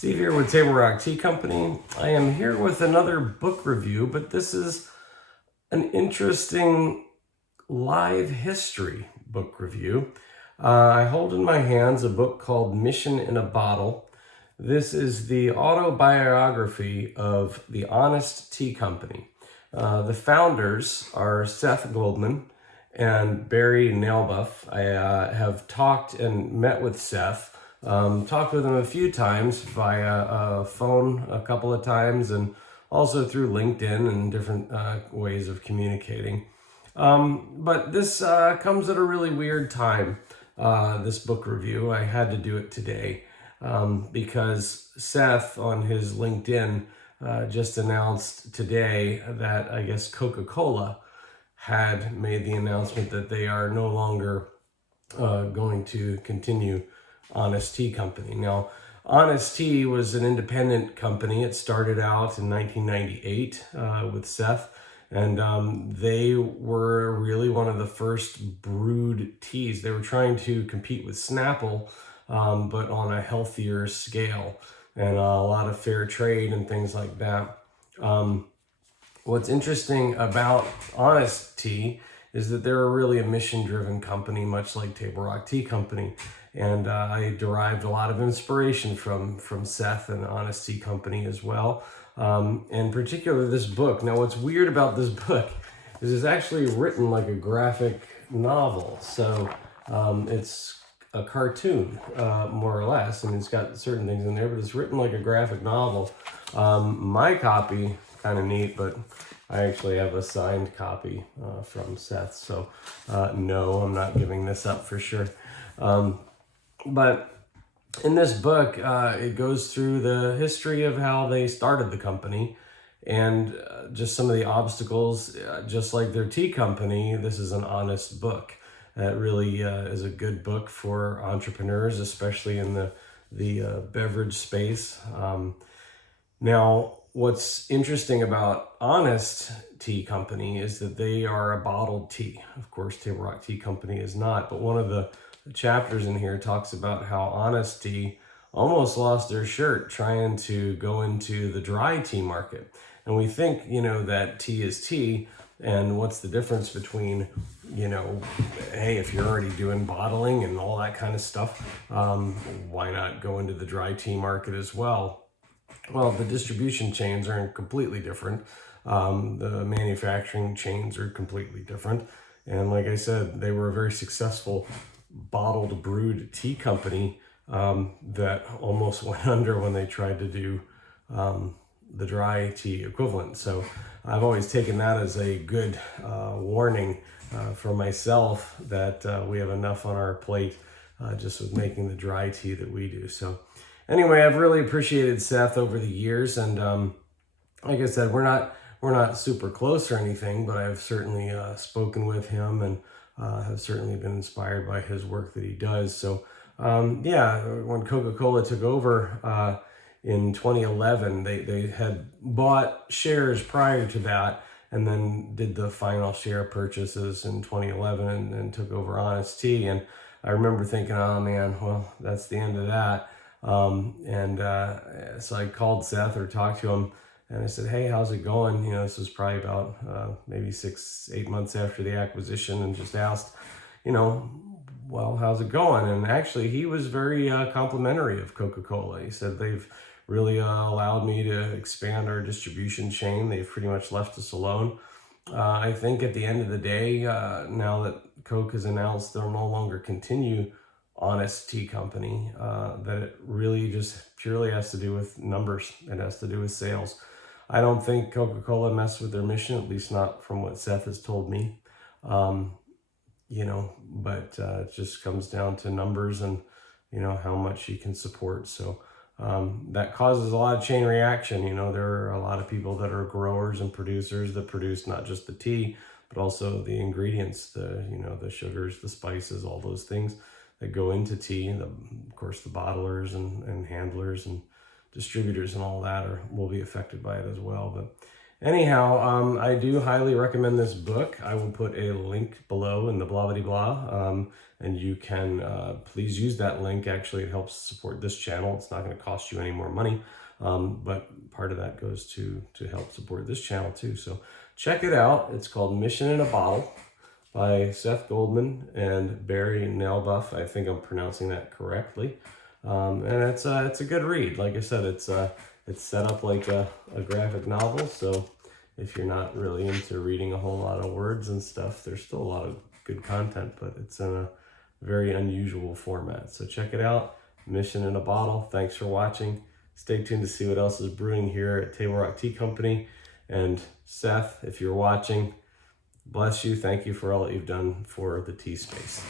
Steve here with Table Rock Tea Company. I am here with another book review, but this is an interesting live history book review. I hold in my hands a book called Mission in a Bottle. This is the autobiography of the Honest Tea Company. The founders are Seth Goldman and Barry Nalebuff. I have talked and met with Seth. Talked with him a few times via phone a couple of times and also through LinkedIn and different ways of communicating. But this comes at a really weird time, this book review. I had to do it today because Seth on his LinkedIn just announced today that I guess Coca-Cola had made the announcement that they are no longer going to continue Honest Tea Company. Now, Honest Tea was an independent company. It started out in 1998 with Seth, and they were really one of the first brewed teas. They were trying to compete with Snapple, but on a healthier scale, and a lot of fair trade and things like that. What's interesting about Honest Tea is that they're really a mission-driven company, much like Table Rock Tea Company. And I derived a lot of inspiration from Seth and Honest Tea Company as well. And particularly this book. Now, what's weird about this book is it's actually written like a graphic novel. So it's a cartoon, more or less. I mean, it's got certain things in there, but it's written like a graphic novel. My copy, kind of neat, but I actually have a signed copy from Seth. So no, I'm not giving this up for sure. But in this book, it goes through the history of how they started the company and just some of the obstacles. Just like their tea company, this is an honest book. It really is a good book for entrepreneurs, especially in the beverage space. Now, what's interesting about Honest Tea Company is that they are a bottled tea. Of course, Table Rock Tea Company is not, but one of the chapters in here talks about how Honest Tea almost lost their shirt trying to go into the dry tea market. And we think, that tea is tea, and what's the difference between, hey, if you're already doing bottling and all that kind of stuff, why not go into the dry tea market as well? Well, the distribution chains are completely different. The manufacturing chains are completely different. And like I said, they were a very successful bottled brewed tea company that almost went under when they tried to do the dry tea equivalent. So I've always taken that as a good warning for myself that we have enough on our plate just with making the dry tea that we do. So anyway, I've really appreciated Seth over the years, and like I said, we're not super close or anything, but I've certainly spoken with him and have certainly been inspired by his work that he does. So when Coca-Cola took over in 2011, they had bought shares prior to that and then did the final share purchases in 2011 and took over Honest Tea. And I remember thinking, oh man, well, that's the end of that. So I called Seth or talked to him, and I said, hey, how's it going? This was probably about maybe 6-8 months after the acquisition, and just asked, well, how's it going? And actually, he was very complimentary of Coca-Cola. He said they've really allowed me to expand our distribution chain. They've pretty much left us alone. I think at the end of the day, now that Coke has announced they'll no longer continue Honest Tea Company, that it really just purely has to do with numbers. It has to do with sales. I don't think Coca-Cola messed with their mission, at least not from what Seth has told me. But it just comes down to numbers and, how much you can support. So that causes a lot of chain reaction. There are a lot of people that are growers and producers that produce not just the tea, but also the ingredients, the sugars, the spices, all those things that go into tea. Of course, the bottlers and handlers and distributors and all that will be affected by it as well. But Anyhow, I do highly recommend this book. I will put a link below in the blah blah blah, and you can please use that link. Actually, it helps support this channel. It's not going to cost you any more money, but part of that goes to help support this channel too. So check it out. It's called Mission in a Bottle by Seth Goldman and Barry Nalebuff. I think I'm pronouncing that correctly, and it's a good read. Like I said, it's set up like a graphic novel, so if you're not really into reading a whole lot of words and stuff, there's still a lot of good content, but it's in a very unusual format. So check it out, Mission in a Bottle. Thanks for watching. Stay tuned to see what else is brewing here at Table Rock Tea Company. And Seth, if you're watching, bless you. Thank you for all that you've done for the tea space.